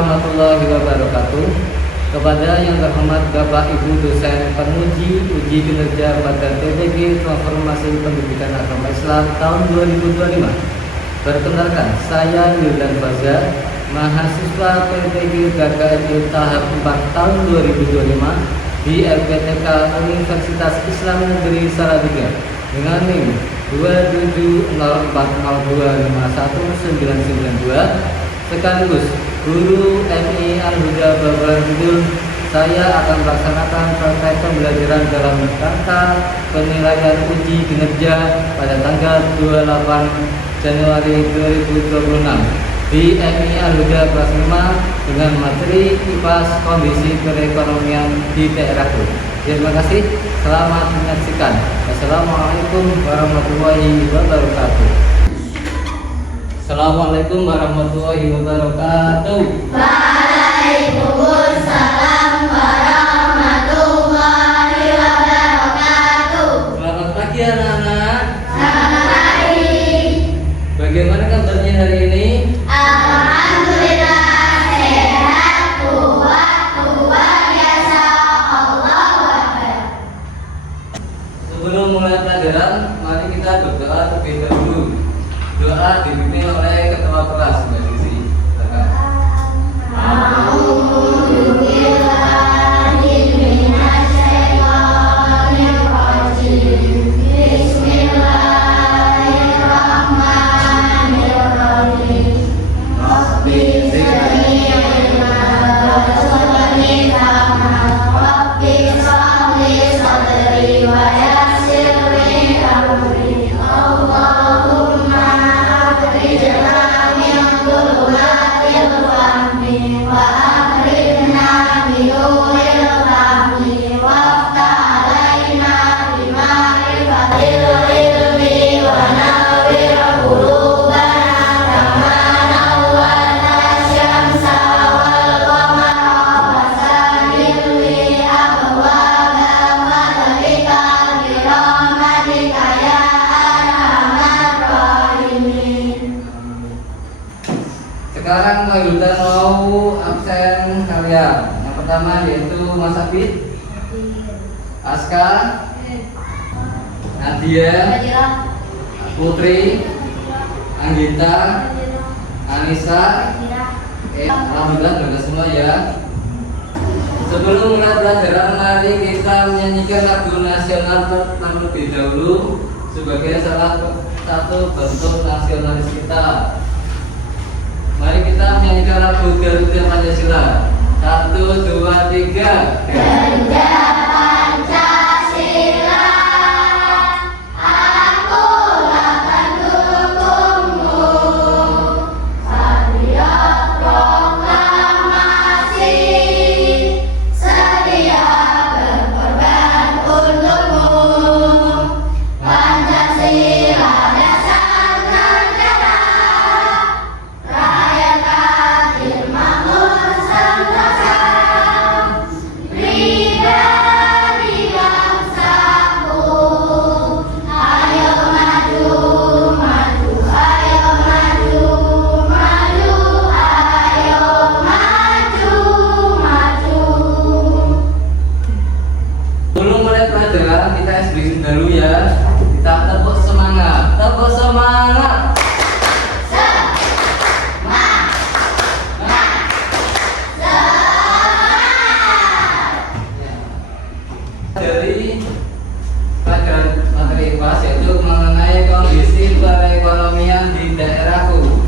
warahmatullahi wabarakatuh. Kepada yang terhormat Bapak Ibu dosen penguji uji kinerja pada TPG Transformasi Pendidikan Agama Islam tahun 2025. Perkenalkan, saya Yuldan Faza, mahasiswa PTG KKMU tahap 4 tahun 2025 di LPTK Universitas Islam Negeri Salatiga dengan NIM 27040251992 sekaligus Guru MI Al-Huda Bapak Judul. Saya akan melaksanakan praktek pembelajaran dalam rangka penilaian uji kinerja pada tanggal 28 Januari 2026 di MI Al-Huda kelas 5 dengan materi IPAS kondisi perekonomian di daerahku. Terima kasih, selamat menyaksikan. Wassalamualaikum warahmatullahi wabarakatuh. Assalamualaikum warahmatullahi wabarakatuh. Waalaikumsalam warahmatullahi wabarakatuh. Selamat pagi anak-anak. Selamat pagi. Bagaimana kabarnya hari ini? Alhamdulillah sehat, kuat, luar biasa. Allahu Akbar. Sebelum mulai pelajaran, mari kita berdoa terlebih dahulu. Doa dipimpin oleh ketua kelas, Mbak Sisi. Sekarang Pak Yuda mau absen kalian. Yang pertama yaitu Mas Abid, Aska, Nadia, Putri, Anggita, Anissa. Alhamdulillah sudah semua ya. Sebelum mulai pelajaran, mari kita menyanyikan lagu nasional terlebih dahulu sebagai salah satu bentuk nasionalis kita. Mari kita menyanyikan lagu Garuda Pancasila. 1, 2, 3. Garuda Pancasila, akulah pendukungmu. Patriot proklamasi, sedia berkorban untukmu. Pancasila dasar negara, rakyat adil makmur sentosa. Pribadi bangsaku, ayo maju, maju, ayo maju, maju, ayo maju, maju. Sebelum mulai pelajaran, kita exbriefing dulu ya. Kita tepuk semangat. Tepuk semangat. Dari pelajaran materi IPAS yaitu mengenai kondisi perekonomian di daerahku.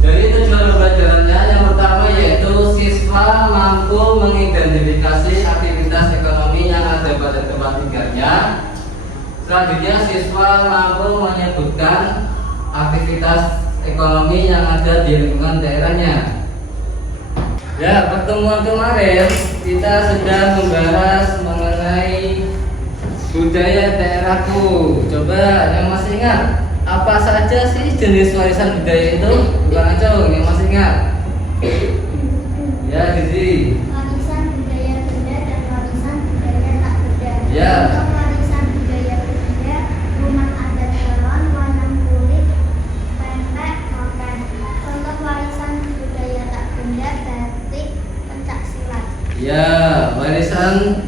Dari tujuan pelajarannya yang pertama yaitu siswa mampu mengidentifikasi aktivitas ekonomi yang ada pada tempat tinggalnya. Selanjutnya siswa mampu menyebutkan aktivitas ekonomi yang ada di lingkungan daerahnya. Ya, pertemuan kemarin kita sudah membahas mengenai budaya daerahku. Coba yang masih ingat, apa saja sih jenis warisan budaya itu? Bukan aja yang masih ingat. Ya, Didi. Warisan budaya benda dan warisan budaya tak benda. Ya. Untuk warisan budaya benda, rumah adat Kelon, wayang kulit, pempek, warisan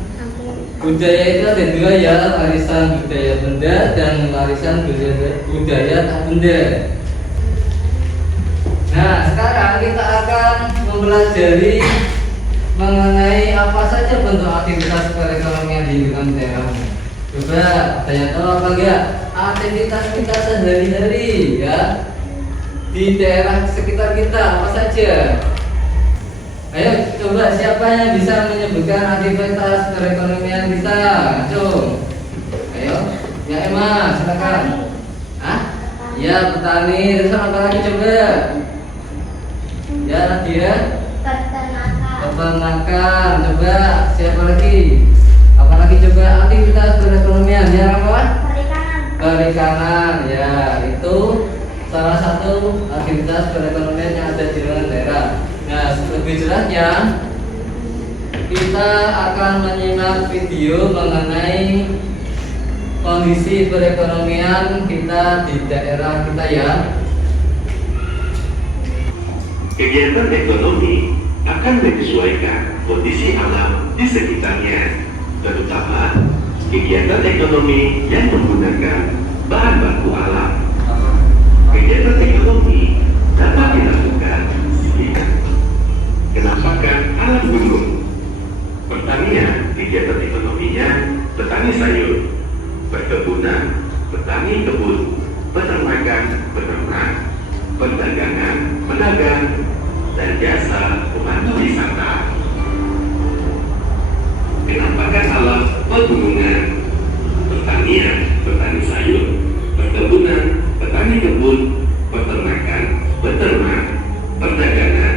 budaya itu ada dua ya, warisan budaya benda dan warisan budaya tak benda. Nah, sekarang kita akan mempelajari mengenai apa saja bentuk aktivitas perekonomian di lingkungan daerah. Coba tanya tahu apa enggak aktivitas kita sehari-hari ya di daerah sekitar kita apa saja? Ayo coba siapa yang bisa menyebutkan aktivitas perekonomian kita? Cung. Ayo, ya Emma, silakan. Hah? Ya petani, terus apa lagi coba? Ya Nadia. Peternakan. Coba siapa lagi? Apalagi coba aktivitas perekonomian ya apa? Perikanan. Ya itu salah satu aktivitas perekonomian yang ada di lingkungan daerah. Nah lebih jelasnya kita akan menyimak video mengenai kondisi perekonomian kita di daerah kita ya. Kegiatan ekonomi akan menyesuaikan kondisi alam di sekitarnya, terutama kegiatan ekonomi yang menggunakan bahan baku alam. Kegiatan ekonomi dapat dilakukan dengan kenampakan alam gunung, pertanian, kegiatan ekonominya petani sayur, perkebunan, petani kebun, peternakan, peternak, perdagangan, pedagang, dan jasa pemandu wisata. Kenampakan alam pegunungan, pertanian, petani sayur, perkebunan, petani kebun, peternakan, peternak, perdagangan,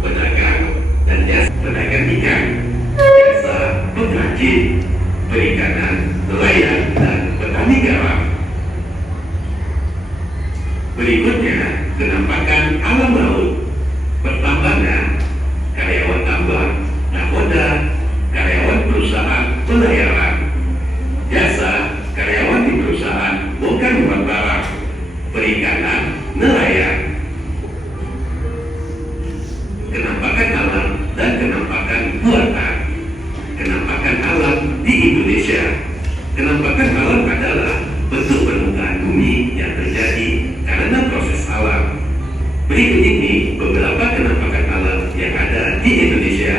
pedagang, dan jasa pedagang ikan, jasa pengrajin, perikanan, nelayan, dan petani garam. Berikutnya, kenampakan alam laut, pertambangan, karyawan tambang, nakoda, karyawan perusahaan pelayaran, jasa karyawan di perusahaan bongkar muat barang, perikanan, nelayan. Kenampakan alam dan kenampakan buatan. Kenampakan alam di Indonesia. Kenampakan alam adalah bentuk permukaan bumi yang terjadi karena proses alam. Berikut ini beberapa kenampakan alam yang ada di Indonesia.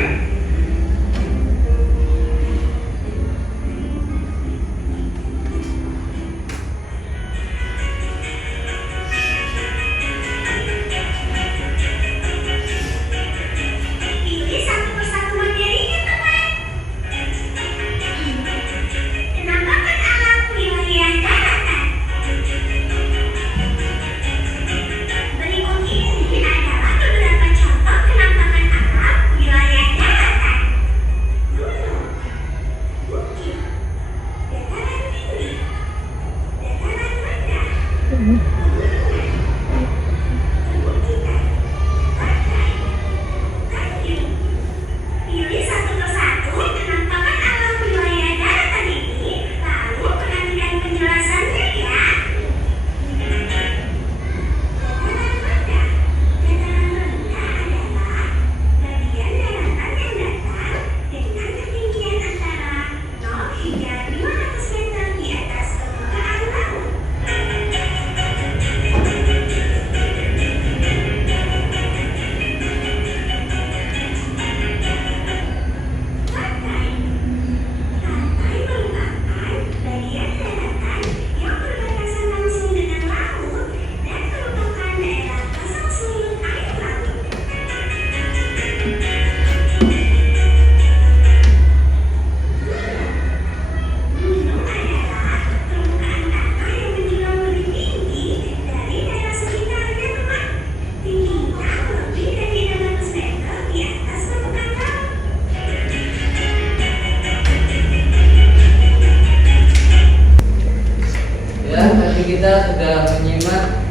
Kita sudah menyimak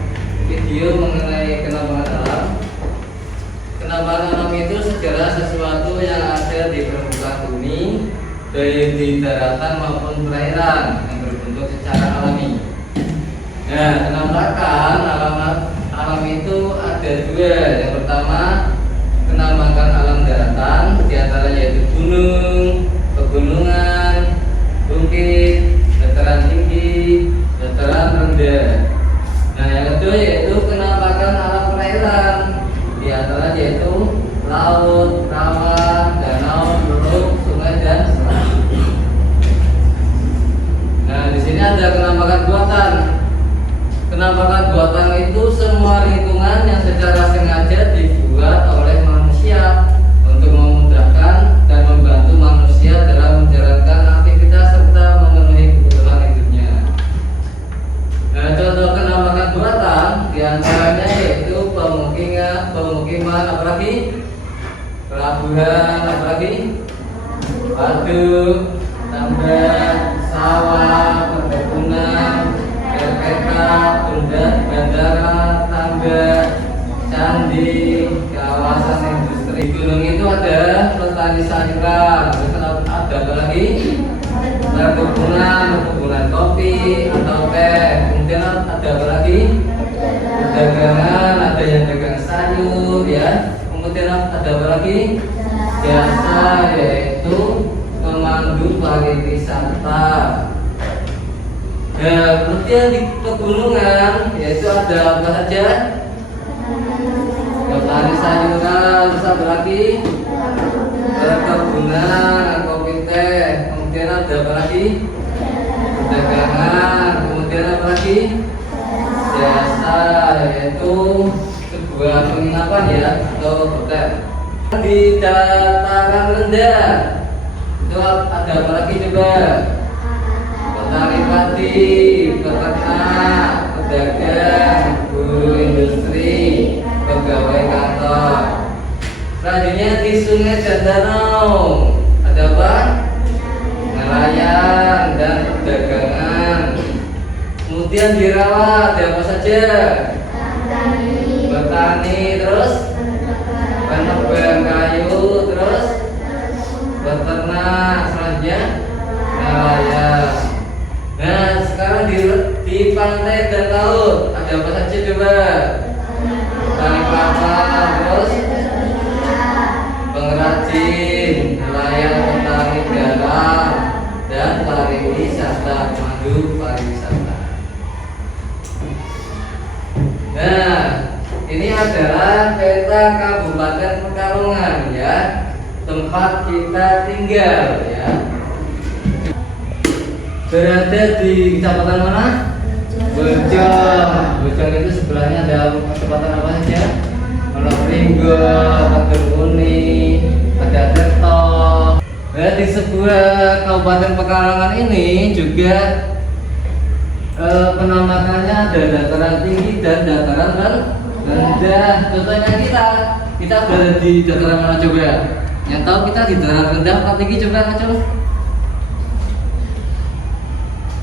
video mengenai kenampakan alam. Kenampakan alam itu segala sesuatu yang ada di permukaan bumi, baik di daratan maupun perairan yang berbentuk secara alami. Nah, kenampakan alam itu ada dua. Yang pertama, kenampakan alam daratan, diantaranya yaitu gunung, bukit, dataran tinggi, dataran rendah. Nah, yang kedua yaitu penampakan alam perairan, di antara yaitu laut, rawa, danau, teluk, sungai dan selat. Nah, di sini ada penampakan buatan. Penampakan buatan itu semua lingkungan yang secara sengaja dibuat oleh manusia untuk memudahkan dan membantu manusia dalam menjalankan aktivitas serta memenuhi kebutuhan hidupnya. Nah, contoh penampakan buatan diantaranya yaitu pemukiman apalagi, pelabuhan apalagi, waduk, tambak, sawah, perkebunan, rel kereta, bandara, tambak, candi, kawasan industri. Di gunung itu ada petani sayuran, terus ada apa lagi? Perkebunan kopi atau teh. Kemudian ada apa lagi? Perdagangan, ada yang dagang sayur ya. Kemudian ada apa lagi? Jasa, yaitu pemandu pariwisata. Nah, kemudian di pegunungan yaitu ada apa saja? Petani sayuran, terus apa lagi? Perkebunan, kopi teh. Kemudian ada apa lagi? Perdagangan. Kemudian apa lagi? Jasa, yaitu sebuah penginapan ya atau hotel. Di dataran rendah itu ada apa lagi coba? Petani padi, peternak, pedagang, buruh industri, pegawai kantor. Selanjutnya di sungai dan danau ada apa? Nelayan dan perdagangan. Kemudian di rawa ada apa saja? Petani, terus penebang kayu, terus peternak, selanjutnya nelayan. Nah, sekarang di pantai dan laut ada apa saja coba? Petani kelapa, terus pengrajin, nelayan, petani garam, dan pariwisata, pemandu pariwisata. Nah, ini adalah peta Kabupaten Pekalongan ya, tempat kita tinggal ya. Berada di kecamatan mana? Bojong. Bojong itu sebelahnya ada kecamatan apa saja? Monopringgo, Pagermuni, ada Tirto. Nah, di sebuah Kabupaten Pekalongan ini juga penampakannya ada dataran tinggi dan dataran rendah. Contohnya kita berada di dataran mana coba? Yang tahu kita di dataran rendah atau tinggi coba Acung?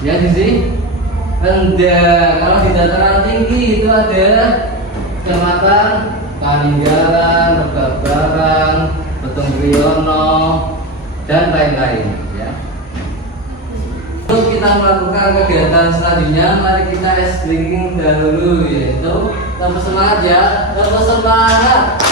Ya sisi rendah. Kalau di dataran tinggi itu ada kecamatan Paninggalan, Megabarang, Betung Priyono, dan lain-lain ya. Untuk kita melakukan kegiatan selanjutnya, mari kita ice drinking dahulu, yaitu tetap semangat ya, tetap semangat.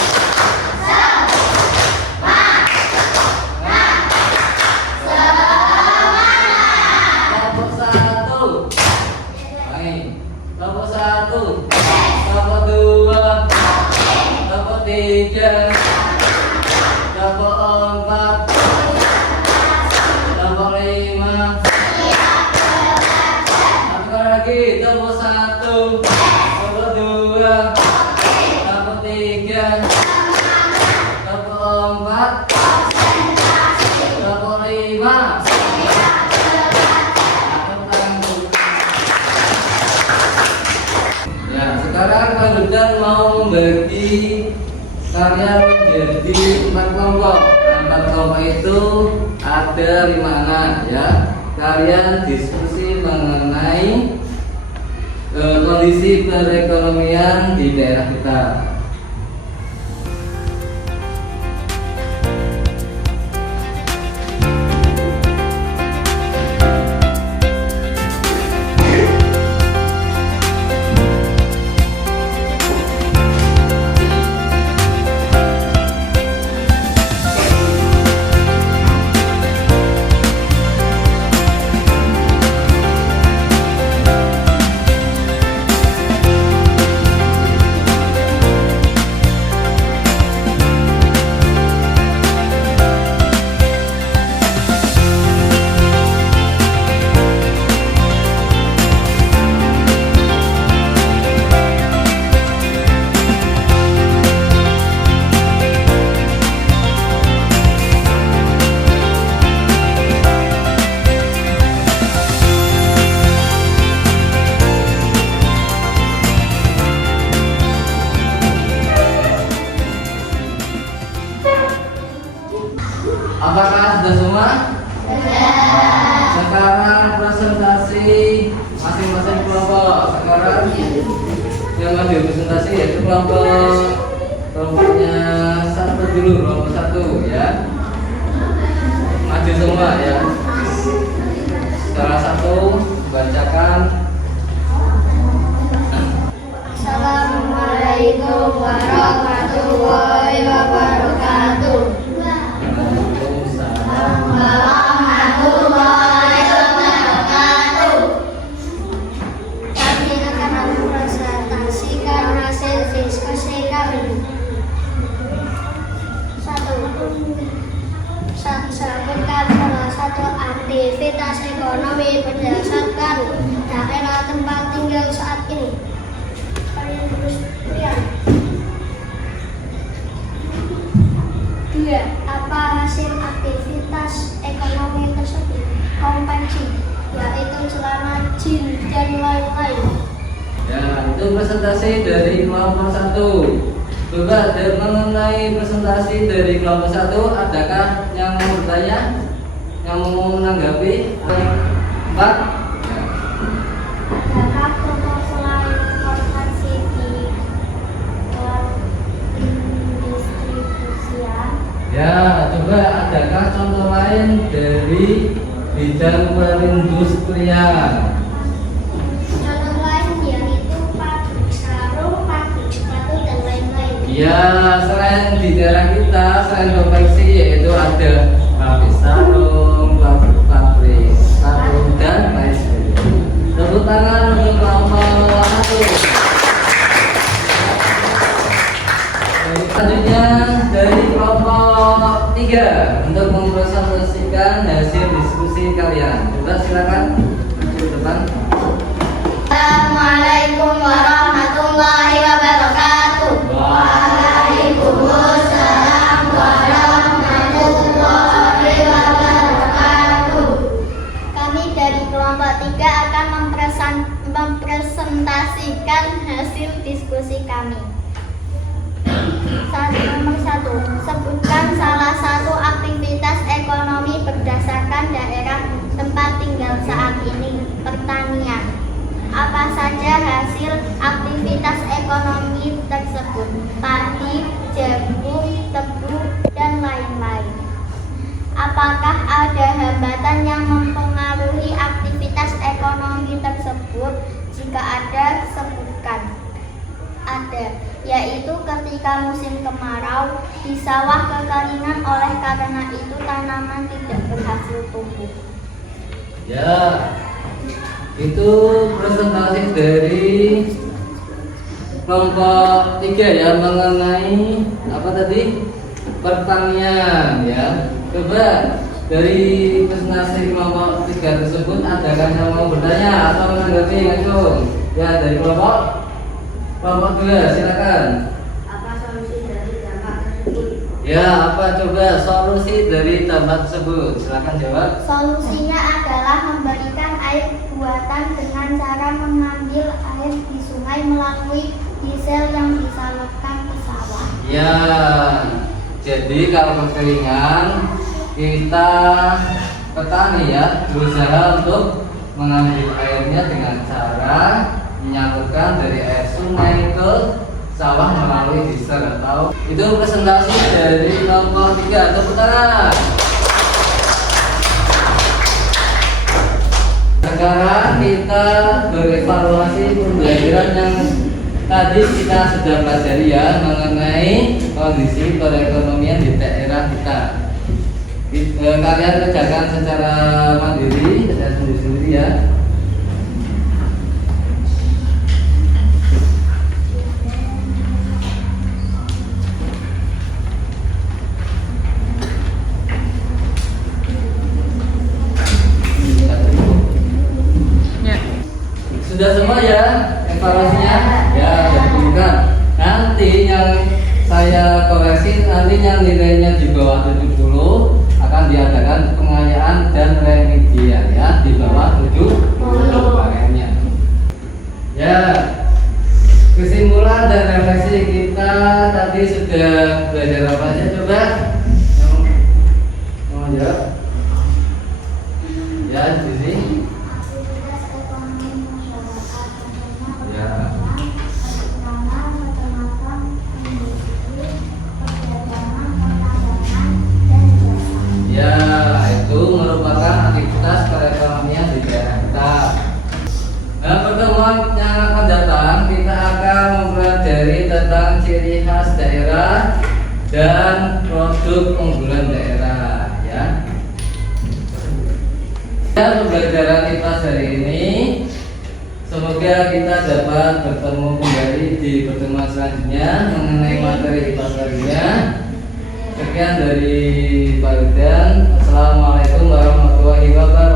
Kelompok 1, kelompok 2, kelompok 3, kelompok 4, kelompok 5. Apa lagi? Kelompok 1, kelompok 2, kelompok 3, kelompok 4, kelompok 5. Sekarang Pak Dudan mau membagi karya menjadi 4 kelompok. 4 kelompok itu ada 5 anak ya. Kalian diskusi mengenai kondisi perekonomian di daerah kita. Apakah sudah semua? Sekarang presentasi masing-masing kelompok. Sekarang yang ambil presentasi yaitu kelompoknya satu dulu, kelompok satu ya. Maju semua ya. Salah satu bacakan. Assalamualaikum warahmatullahi wabarakatuh. Warahmatullahi wabarakatuh. Kami akan mempresentasikan hasil diskusi kami. Sebutkan salah satu aktivitas ekonomi berdasarkan daerah tempat tinggal saat ini. Perindustrian. 2. Apa hasil aktivitas ekonomi tersebut? Konvensi, yaitu celana jeans dan lain-lain. Ya, itu presentasi dari kelompok satu. Coba mengenai presentasi dari kelompok satu, adakah yang mau bertanya? Yang mau menanggapi? 4. Adakah contoh selain konvensi di pendistribusian? Ya, coba adakah contoh lain dari bidang perindustrian? Contoh lain yaitu pabrik sarung, pabrik sepatu, dan lain-lain. Ya, selain di daerah kita, selain konveksi yaitu ada pabrik sarung, pabrik sepatu, dan lain sebagainya. Tepuk tangan untuk kelompok satu. Selanjutnya dari kelompok 3 untuk mempresentasikan hasil diskusi kalian. Coba silakan maju ke depan. Assalamualaikum warahmatullahi wabarakatuh. Waalaikumsalam warahmatullahi wabarakatuh. Kami dari kelompok 3 akan mempresentasikan hasil diskusi kami. Nomor 1. Sebutkan salah satu aktivitas ekonomi berdasarkan daerah tempat tinggal saat ini. Pertanian. Apa saja hasil aktivitas ekonomi tersebut? Padi, jagung, tebu, dan lain-lain. Apakah ada hambatan yang mempengaruhi aktivitas ekonomi tersebut? Jika ada, sebutkan. Ada, yaitu ketika musim kemarau di sawah kekeringan, oleh karena itu tanaman tidak berhasil tumbuh. Ya, itu presentasi dari kelompok 3 ya, mengenai apa tadi? Pertanian ya. Coba dari presentasi kelompok 3 tersebut adakah yang mau bertanya atau menanggapi langsung? Ya, dari kelompok 2 silakan. Apa solusi dari dampak tersebut? Ya, apa coba solusi dari dampak tersebut? Silakan jawab. Solusinya adalah memberikan air buatan dengan cara mengambil air di sungai melalui diesel yang disalurkan ke sawah. Ya, jadi kalau kekeringan kita petani ya berusaha untuk mengambil airnya dengan cara menyalurkan dari air sungai ke sawah melalui diesel atau itu presentasi dari kelompok 3. Tepuk tangan. Sekarang kita berevaluasi pembelajaran yang tadi kita sudah pelajari ya, mengenai kondisi perekonomian di daerah kita. Kalian kerjakan secara mandiri, secara sendiri-sendiri ya. Sudah semua ya evaluasinya? Ya, bukan. Nanti yang saya koreksi, nanti yang nilainya di bawah 70 akan diadakan pengayaan dan remedial ya, di bawah 70 pakaiannya. Ya, kesimpulan dan refleksi kita tadi sudah belajar apa aja coba? Yang ciri khas daerah dan produk unggulan daerah ya. Pembelajaran IPA hari ini semoga kita dapat bertemu kembali di pertemuan selanjutnya mengenai materi IPA selanjutnya. Sekian dari Pak Rudan. Assalamualaikum warahmatullahi wabarakatuh.